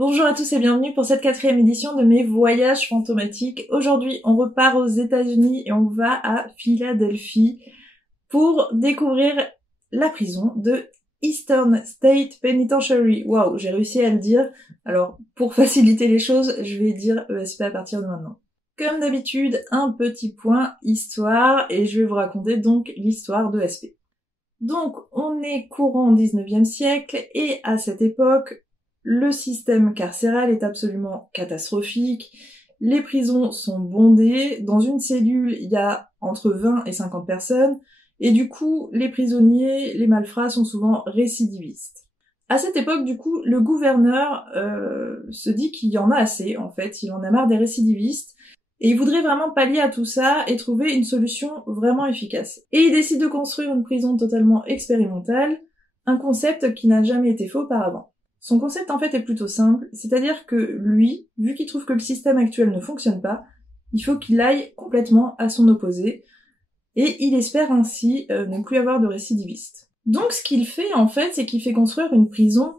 Bonjour à tous et bienvenue pour cette 4e édition de mes voyages fantomatiques. Aujourd'hui, on repart aux États-Unis et on va à Philadelphie pour découvrir la prison de Eastern State Penitentiary. Waouh, j'ai réussi à le dire. Alors, pour faciliter les choses, je vais dire ESP à partir de maintenant. Comme d'habitude, un petit point histoire et je vais vous raconter donc l'histoire de ESP. Donc, on est courant 19e siècle et à cette époque, le système carcéral est absolument catastrophique, les prisons sont bondées, dans une cellule il y a entre 20 et 50 personnes, et du coup les prisonniers, les malfrats sont souvent récidivistes. À cette époque du coup, le gouverneur se dit qu'il y en a assez en fait, il en a marre des récidivistes, et il voudrait vraiment pallier à tout ça et trouver une solution vraiment efficace. Et il décide de construire une prison totalement expérimentale, un concept qui n'a jamais été fait auparavant. Son concept en fait est plutôt simple, c'est-à-dire que lui, vu qu'il trouve que le système actuel ne fonctionne pas, il faut qu'il aille complètement à son opposé, et il espère ainsi ne plus avoir de récidivistes. Donc ce qu'il fait en fait, c'est qu'il fait construire une prison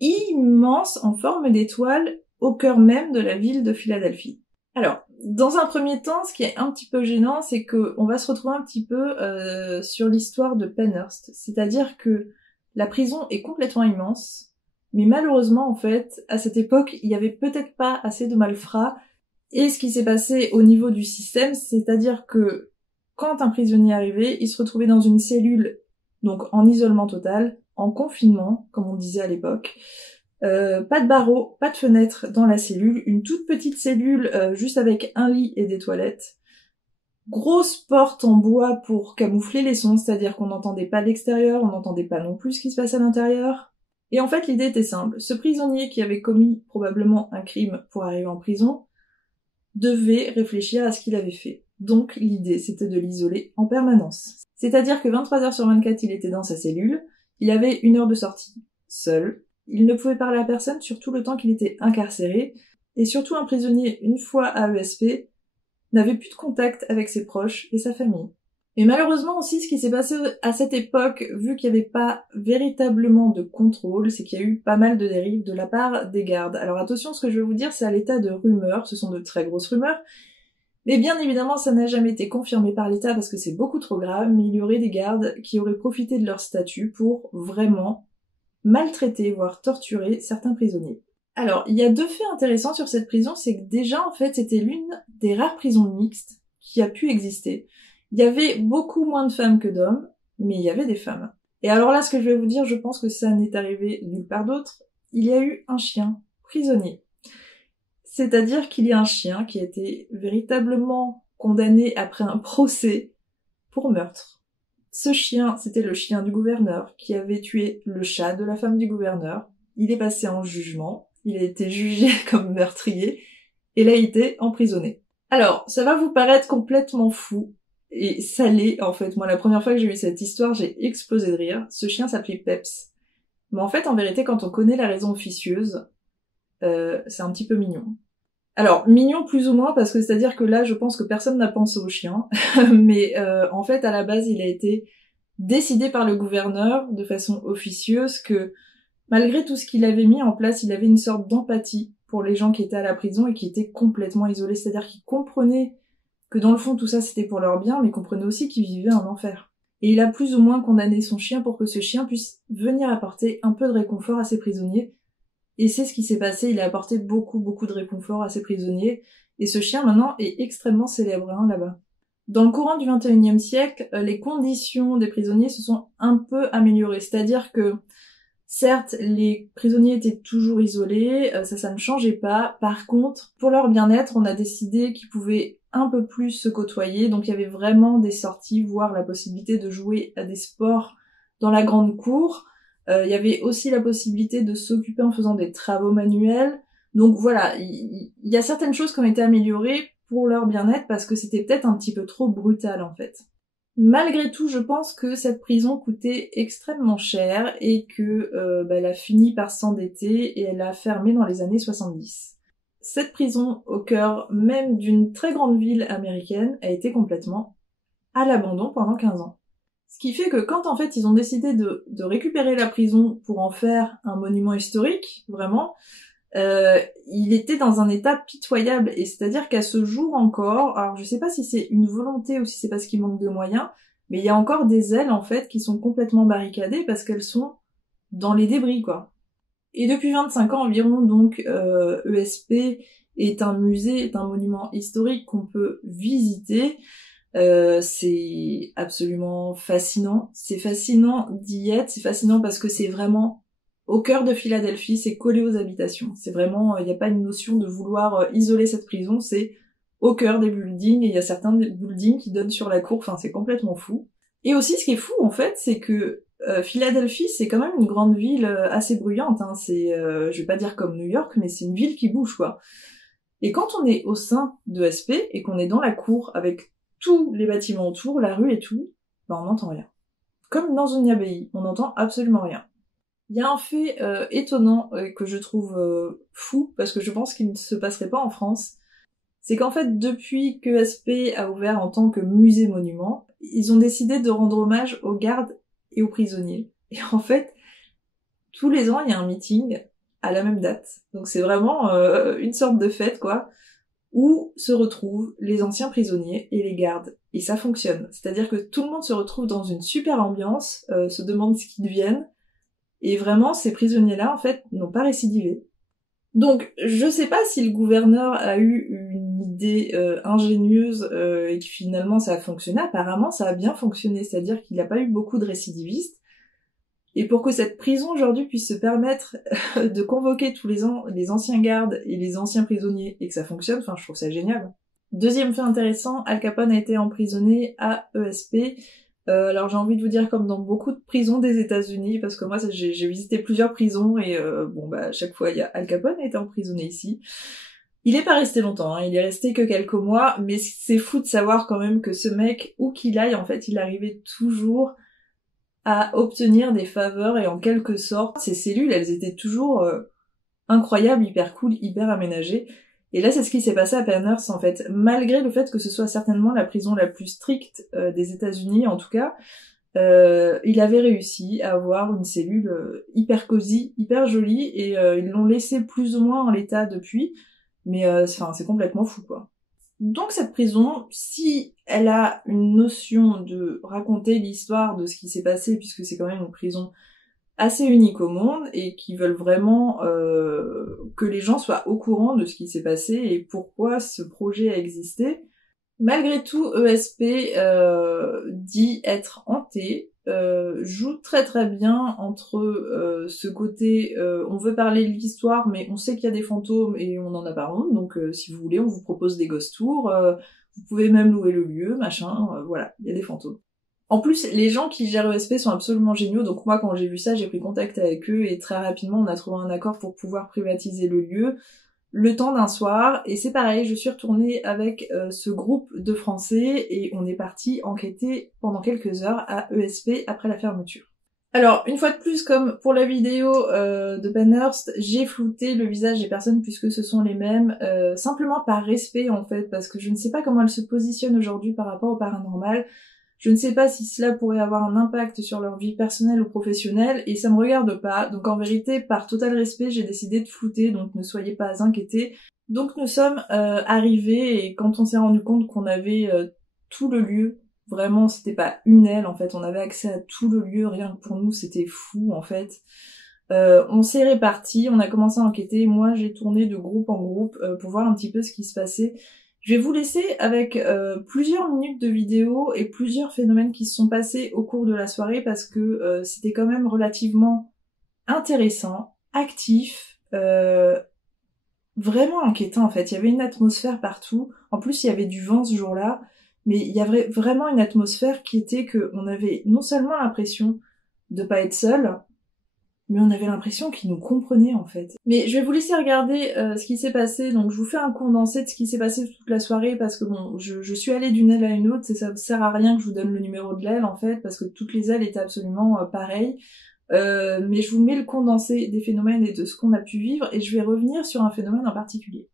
immense en forme d'étoile au cœur même de la ville de Philadelphie. Alors, dans un premier temps, ce qui est un petit peu gênant, c'est qu'on va se retrouver un petit peu sur l'histoire de Penhurst, c'est-à-dire que la prison est complètement immense, mais malheureusement, en fait, à cette époque, il y avait peut-être pas assez de malfrats. Et ce qui s'est passé au niveau du système, c'est-à-dire que quand un prisonnier arrivait, il se retrouvait dans une cellule, donc en isolement total, en confinement, comme on disait à l'époque. Pas de barreaux, pas de fenêtres dans la cellule, une toute petite cellule juste avec un lit et des toilettes. Grosse porte en bois pour camoufler les sons, c'est-à-dire qu'on n'entendait pas l'extérieur, on n'entendait pas non plus ce qui se passait à l'intérieur. Et en fait, l'idée était simple. Ce prisonnier qui avait commis probablement un crime pour arriver en prison devait réfléchir à ce qu'il avait fait. Donc, l'idée, c'était de l'isoler en permanence. C'est-à-dire que 23 heures sur 24, il était dans sa cellule, il avait 1 heure de sortie, seul, il ne pouvait parler à personne sur tout le temps qu'il était incarcéré, et surtout un prisonnier, une fois à ESP, n'avait plus de contact avec ses proches et sa famille. Et malheureusement aussi, ce qui s'est passé à cette époque, vu qu'il n'y avait pas véritablement de contrôle, c'est qu'il y a eu pas mal de dérives de la part des gardes. Alors attention, ce que je vais vous dire, c'est à l'état de rumeurs, ce sont de très grosses rumeurs, mais bien évidemment, ça n'a jamais été confirmé par l'État parce que c'est beaucoup trop grave, mais il y aurait des gardes qui auraient profité de leur statut pour vraiment maltraiter, voire torturer certains prisonniers. Alors, il y a 2 faits intéressants sur cette prison, c'est que déjà, en fait, c'était l'une des rares prisons mixtes qui a pu exister. Il y avait beaucoup moins de femmes que d'hommes, mais il y avait des femmes. Et alors là, ce que je vais vous dire, je pense que ça n'est arrivé nulle part d'autre. Il y a eu un chien prisonnier. C'est-à-dire qu'il y a un chien qui a été véritablement condamné après un procès pour meurtre. Ce chien, c'était le chien du gouverneur qui avait tué le chat de la femme du gouverneur. Il est passé en jugement, il a été jugé comme meurtrier, et là il a été emprisonné. Alors, ça va vous paraître complètement fou, et ça l'est, en fait. Moi, la première fois que j'ai eu cette histoire, j'ai explosé de rire. Ce chien s'appelait Peps. Mais en fait, en vérité, quand on connaît la raison officieuse, c'est un petit peu mignon. Alors, mignon plus ou moins, parce que c'est-à-dire que là, je pense que personne n'a pensé au chien. Mais en fait, à la base, il a été décidé par le gouverneur, de façon officieuse, que malgré tout ce qu'il avait mis en place, il avait une sorte d'empathie pour les gens qui étaient à la prison et qui étaient complètement isolés. C'est-à-dire qu'il comprenait que dans le fond tout ça c'était pour leur bien, mais comprenait aussi qu'ils vivaient un enfer. Et il a plus ou moins condamné son chien pour que ce chien puisse venir apporter un peu de réconfort à ses prisonniers. Et c'est ce qui s'est passé, il a apporté beaucoup de réconfort à ses prisonniers, et ce chien maintenant est extrêmement célèbre là-bas. Dans le courant du 21e siècle, les conditions des prisonniers se sont un peu améliorées, c'est-à-dire que certes, les prisonniers étaient toujours isolés, ça ne changeait pas. Par contre, pour leur bien-être, on a décidé qu'ils pouvaient un peu plus se côtoyer, donc il y avait vraiment des sorties, voire la possibilité de jouer à des sports dans la grande cour. Il y avait aussi la possibilité de s'occuper en faisant des travaux manuels. Donc voilà, il y a certaines choses qui ont été améliorées pour leur bien-être parce que c'était peut-être un petit peu trop brutal en fait. Malgré tout, je pense que cette prison coûtait extrêmement cher et que elle a fini par s'endetter et elle a fermé dans les années 70. Cette prison, au cœur même d'une très grande ville américaine, a été complètement à l'abandon pendant 15 ans. Ce qui fait que quand en fait ils ont décidé de récupérer la prison pour en faire un monument historique, vraiment, il était dans un état pitoyable, et c'est-à-dire qu'à ce jour encore, alors je sais pas si c'est une volonté ou si c'est parce qu'il manque de moyens, mais il y a encore des ailes en fait qui sont complètement barricadées parce qu'elles sont dans les débris quoi. Et depuis 25 ans environ, donc ESP est un musée, est un monument historique qu'on peut visiter. C'est absolument fascinant. C'est fascinant d'y être, c'est fascinant parce que c'est vraiment au cœur de Philadelphie, c'est collé aux habitations. C'est vraiment, il n'y a pas une notion de vouloir isoler cette prison, c'est au cœur des buildings, et il y a certains buildings qui donnent sur la cour, enfin c'est complètement fou. Et aussi ce qui est fou en fait, c'est que Philadelphie, c'est quand même une grande ville assez bruyante, hein. C'est, je vais pas dire comme New York, mais c'est une ville qui bouge quoi. Et quand on est au sein de SP et qu'on est dans la cour avec tous les bâtiments autour, la rue et tout, on n'entend rien. Comme dans une abbaye, on n'entend absolument rien. Il y a un fait étonnant que je trouve fou, parce que je pense qu'il ne se passerait pas en France, c'est qu'en fait, depuis que SP a ouvert en tant que musée-monument, ils ont décidé de rendre hommage aux gardes et aux prisonniers. Et en fait, tous les ans, il y a un meeting à la même date. Donc c'est vraiment une sorte de fête, quoi, où se retrouvent les anciens prisonniers et les gardes. Et ça fonctionne. C'est-à-dire que tout le monde se retrouve dans une super ambiance, se demande ce qu'ils deviennent, et vraiment, ces prisonniers-là, en fait, n'ont pas récidivé. Donc, je sais pas si le gouverneur a eu une idée ingénieuse et que finalement ça a fonctionné. Apparemment, ça a bien fonctionné, c'est-à-dire qu'il n'a pas eu beaucoup de récidivistes. Et pour que cette prison aujourd'hui puisse se permettre de convoquer tous les anciens gardes et les anciens prisonniers et que ça fonctionne, enfin je trouve ça génial. Deuxième fait intéressant, Al Capone a été emprisonné à ESP. Alors j'ai envie de vous dire comme dans beaucoup de prisons des États-Unis, parce que moi j'ai visité plusieurs prisons et à chaque fois il y a Al Capone a été emprisonné ici. Il est pas resté longtemps, hein, il est resté que quelques mois, mais c'est fou de savoir quand même que ce mec, où qu'il aille, en fait, il arrivait toujours à obtenir des faveurs et en quelque sorte, ces cellules, elles étaient toujours incroyables, hyper cool, hyper aménagées. Et là, c'est ce qui s'est passé à Penhurst, en fait. Malgré le fait que ce soit certainement la prison la plus stricte des États-Unis, en tout cas, il avait réussi à avoir une cellule hyper cosy, hyper jolie, et ils l'ont laissé plus ou moins en l'état depuis, mais c'est complètement fou, quoi. Donc cette prison, si elle a une notion de raconter l'histoire de ce qui s'est passé, puisque c'est quand même une prison assez unique au monde, et qui veulent vraiment que les gens soient au courant de ce qui s'est passé et pourquoi ce projet a existé, malgré tout, ESP dit être hanté, joue très très bien entre ce côté on veut parler de l'histoire mais on sait qu'il y a des fantômes et on en a pas honte, donc si vous voulez on vous propose des ghost tours, vous pouvez même louer le lieu, machin, voilà, il y a des fantômes. En plus, les gens qui gèrent ESP sont absolument géniaux, donc moi quand j'ai vu ça, j'ai pris contact avec eux et très rapidement on a trouvé un accord pour pouvoir privatiser le lieu, le temps d'un soir, et c'est pareil, je suis retournée avec ce groupe de Français et on est parti enquêter pendant quelques heures à ESP après la fermeture. Alors, une fois de plus, comme pour la vidéo de Penhurst, j'ai flouté le visage des personnes puisque ce sont les mêmes, simplement par respect en fait, parce que je ne sais pas comment elles se positionnent aujourd'hui par rapport au paranormal. Je ne sais pas si cela pourrait avoir un impact sur leur vie personnelle ou professionnelle, et ça me regarde pas, donc en vérité, par total respect, j'ai décidé de flouter, donc ne soyez pas inquiétés. Donc nous sommes arrivés, et quand on s'est rendu compte qu'on avait tout le lieu, vraiment c'était pas une aile en fait, on avait accès à tout le lieu, rien que pour nous c'était fou en fait. On s'est répartis, on a commencé à enquêter, moi j'ai tourné de groupe en groupe pour voir un petit peu ce qui se passait. Je vais vous laisser avec plusieurs minutes de vidéo et plusieurs phénomènes qui se sont passés au cours de la soirée parce que c'était quand même relativement intéressant, actif, vraiment inquiétant en fait. Il y avait une atmosphère partout. En plus, il y avait du vent ce jour-là, mais il y avait vraiment une atmosphère qui était que on avait non seulement l'impression de pas être seul, mais on avait l'impression qu'ils nous comprenaient en fait. Mais je vais vous laisser regarder ce qui s'est passé, donc je vous fais un condensé de ce qui s'est passé toute la soirée, parce que bon, je suis allée d'une aile à une autre, ça sert à rien que je vous donne le numéro de l'aile en fait, parce que toutes les ailes étaient absolument pareilles, mais je vous mets le condensé des phénomènes et de ce qu'on a pu vivre, et je vais revenir sur un phénomène en particulier.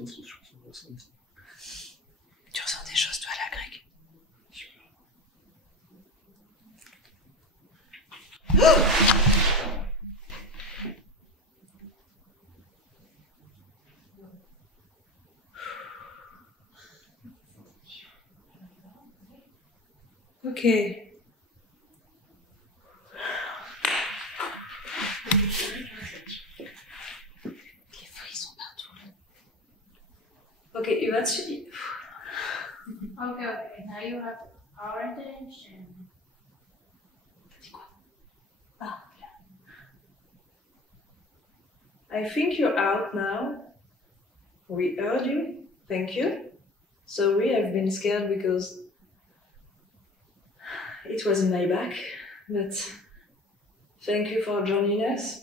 ressens sur son ressenti. Tu ressens des choses, toi, là, Greg? Ok. Les feuilles sont partout. Ok, il va te... Okay, now you have our attention. Dis quoi? Ah, I think you're out now. We heard you. Thank you. Sorry, I've been scared because it was in my back, but thank you for joining us.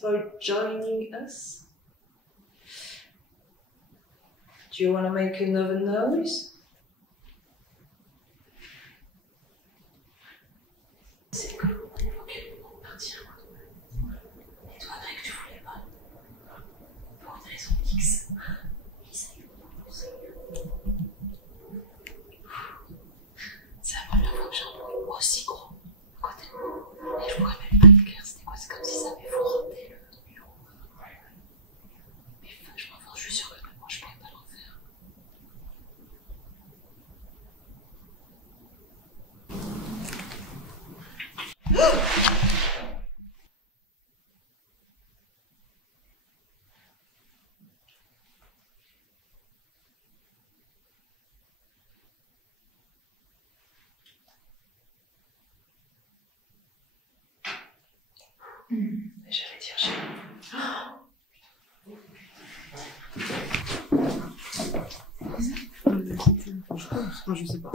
Do you want to make another noise? C'est que on évoquait le moment de partir. Et toi, Greg, tu voulais pas. Pour une raison X. C'est la première fois que j'ai un bruit aussi gros à côté de moi. Et je pourrais même pas le dire. C'était quoi? C'est comme si ça avait fourré le bureau. Mais je suis sûre que même moi, je pourrais pas le refaire. Mais j'allais dire, j'ai... Je sais pas.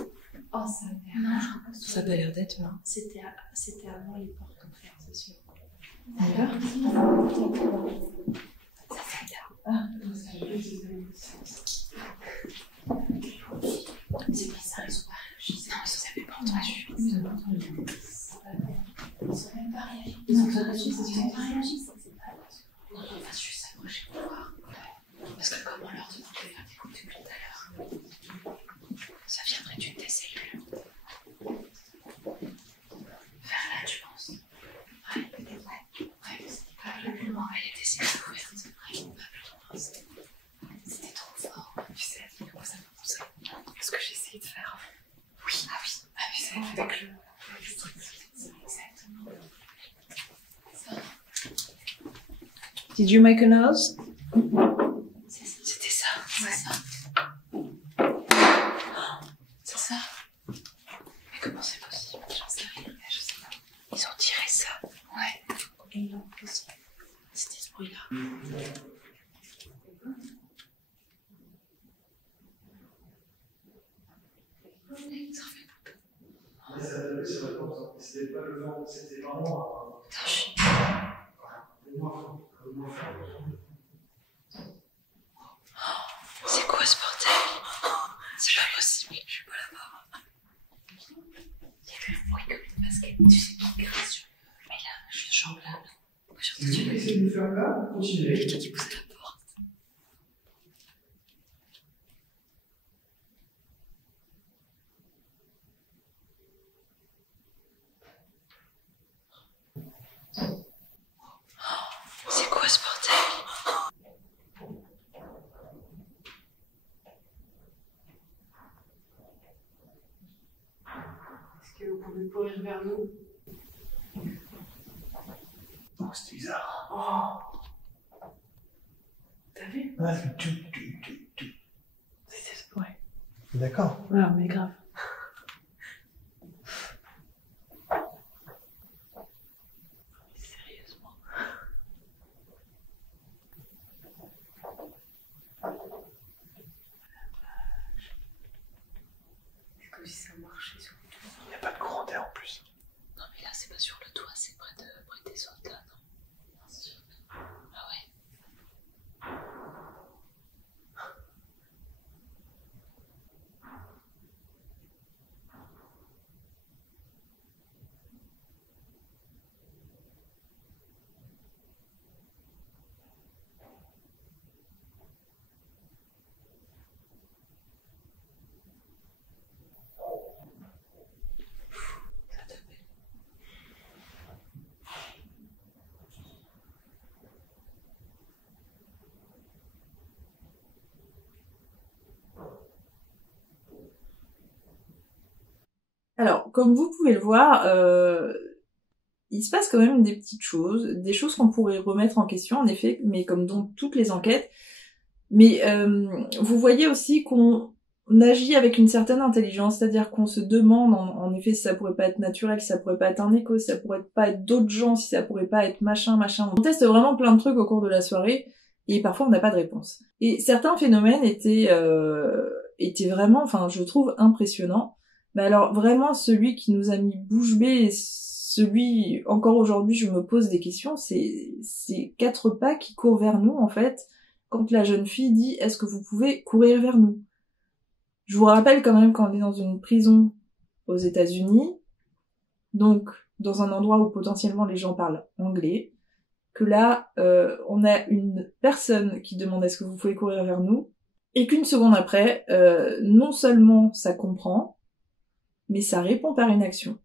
Oh, ça a l'air. Non, je crois pas. Ça a pas l'air d'être là. C'était avant les portes ouvertes, c'est sûr. D'ailleurs, Ça c'est bien. C'est bizarre, ils ont pas réagi. non, ils avaient pas entendu. Ils ont même pas réagi. Ils ont pas réagi, c'est même pas réagi. Non, on va juste s'approcher pour voir. Parce que comme on leur demande de faire des coupes depuis tout à l'heure, ça viendrait d'une des cellules. Vers là, tu penses? Ouais, peut-être, ouais. Ouais, c'était pas plus loin. Elle était cellules ouvertes. Ouais, pas plus loin. C'était trop fort. Tu sais, comment ça fait pousser? Ce que j'ai essayé de faire. Oui. Ah oui. Ah oui, c'est avec le... Exactement. Ça. Did you make a noise? C'était ça. C'est ça. C'est ça. Mais comment c'est possible? J'en sais rien. Je sais pas. Ils ont tiré ça. Ouais. Et ils l'ont posé. C'était ce bruit-là. C'était pas le vent, c'était pas moi. Attends, je suis... C'est quoi ce bordel? C'est pas possible. Je suis pas là-bas. Il y a eu un bruit comme une basket. Tu sais qui gratte sur le... Mais là, je suis chambre là. Moi, j'ai entendu Essayez de nous faire là, continuez. quelqu'un qui pousse la porte. C'est quoi ce bordel? Est-ce que vous pouvez courir vers nous? Oh, c'était bizarre. T'as vu? Ah, c'est tout. Ouais. D'accord. Ah, mais grave. Sérieusement. C'est comme si ça marchait sur le toit. Il n'y a pas de courant d'air en plus. Non mais là c'est pas sur le toit, c'est près des autres là, non? Ah ouais. Alors, comme vous pouvez le voir, il se passe quand même des petites choses, des choses qu'on pourrait remettre en question, en effet, mais comme dans toutes les enquêtes. Mais vous voyez aussi qu'on agit avec une certaine intelligence, c'est-à-dire qu'on se demande en effet si ça pourrait pas être naturel, si ça pourrait pas être un écho, si ça pourrait pas être d'autres gens, si ça pourrait pas être machin. On teste vraiment plein de trucs au cours de la soirée, et parfois on n'a pas de réponse. Et certains phénomènes étaient vraiment, enfin je trouve impressionnants. Mais alors vraiment celui qui nous a mis bouche bée, celui encore aujourd'hui je me pose des questions, c'est ces 4 pas qui courent vers nous en fait, quand la jeune fille dit « Est-ce que vous pouvez courir vers nous ?» Je vous rappelle quand même qu'on est dans une prison aux États-Unis, donc dans un endroit où potentiellement les gens parlent anglais, que là, on a une personne qui demande « Est-ce que vous pouvez courir vers nous ?» et qu'une seconde après, non seulement ça comprend, mais ça répond par une action.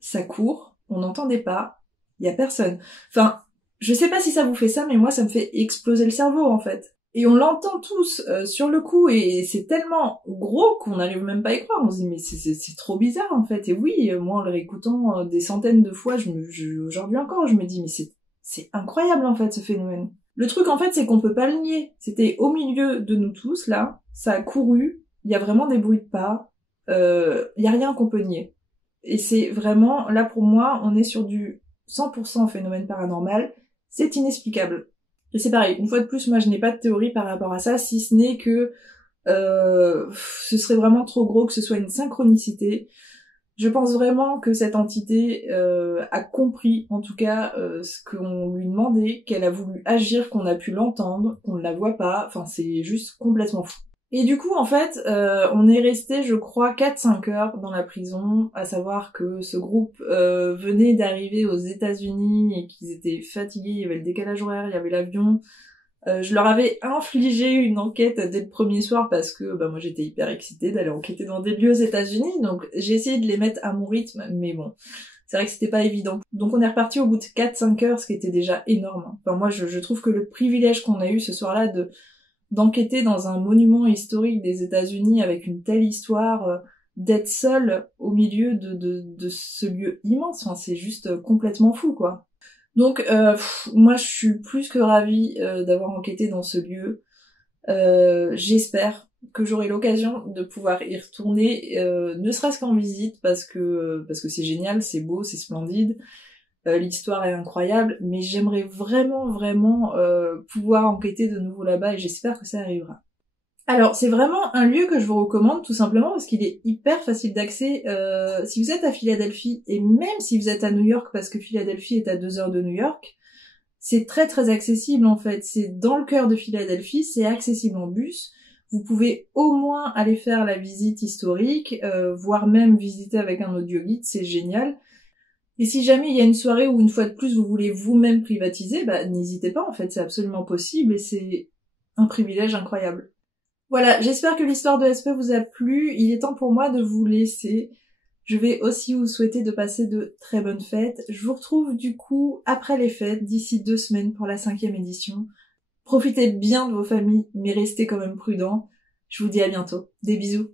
Ça court, on n'entendait pas, il y a personne. Enfin, je sais pas si ça vous fait ça, mais moi ça me fait exploser le cerveau en fait. Et on l'entend tous sur le coup, et c'est tellement gros qu'on n'arrive même pas à y croire. On se dit mais c'est trop bizarre en fait. Et oui, moi en le réécoutant des centaines de fois, aujourd'hui encore, je me dis mais c'est incroyable en fait ce phénomène. Le truc en fait c'est qu'on peut pas le nier. C'était au milieu de nous tous là, ça a couru, il y a vraiment des bruits de pas, il y a rien qu'on peut nier. Et c'est vraiment, là pour moi, on est sur du 100% phénomène paranormal, c'est inexplicable. Et c'est pareil, une fois de plus, moi je n'ai pas de théorie par rapport à ça, si ce n'est que ce serait vraiment trop gros que ce soit une synchronicité. Je pense vraiment que cette entité a compris, en tout cas, ce qu'on lui demandait, qu'elle a voulu agir, qu'on a pu l'entendre, qu'on ne la voit pas, enfin c'est juste complètement fou. Et du coup, en fait, on est resté, je crois, 4-5 heures dans la prison, à savoir que ce groupe venait d'arriver aux États-Unis et qu'ils étaient fatigués, il y avait le décalage horaire, il y avait l'avion. Je leur avais infligé une enquête dès le premier soir parce que moi j'étais hyper excitée d'aller enquêter dans des lieux aux États-Unis, donc j'ai essayé de les mettre à mon rythme, mais bon, c'est vrai que c'était pas évident. Donc on est reparti au bout de 4-5 heures, ce qui était déjà énorme. Enfin moi je trouve que le privilège qu'on a eu ce soir-là d'enquêter dans un monument historique des États-Unis avec une telle histoire, d'être seul au milieu de ce lieu immense, enfin, c'est juste complètement fou, quoi. Donc, moi, je suis plus que ravie d'avoir enquêté dans ce lieu. J'espère que j'aurai l'occasion de pouvoir y retourner, ne serait-ce qu'en visite, parce que c'est génial, c'est beau, c'est splendide. L'histoire est incroyable, mais j'aimerais vraiment pouvoir enquêter de nouveau là-bas et j'espère que ça arrivera. Alors c'est vraiment un lieu que je vous recommande tout simplement parce qu'il est hyper facile d'accès. Si vous êtes à Philadelphie et même si vous êtes à New York, parce que Philadelphie est à 2 heures de New York, c'est très accessible en fait. C'est dans le cœur de Philadelphie, c'est accessible en bus. Vous pouvez au moins aller faire la visite historique, voire même visiter avec un audioguide, c'est génial. Et si jamais il y a une soirée où une fois de plus vous voulez vous-même privatiser, n'hésitez pas en fait, c'est absolument possible et c'est un privilège incroyable. Voilà, j'espère que l'histoire de SP vous a plu, il est temps pour moi de vous laisser. Je vais aussi vous souhaiter de passer de très bonnes fêtes. Je vous retrouve du coup après les fêtes, d'ici 2 semaines pour la 5e édition. Profitez bien de vos familles, mais restez quand même prudents. Je vous dis à bientôt. Des bisous.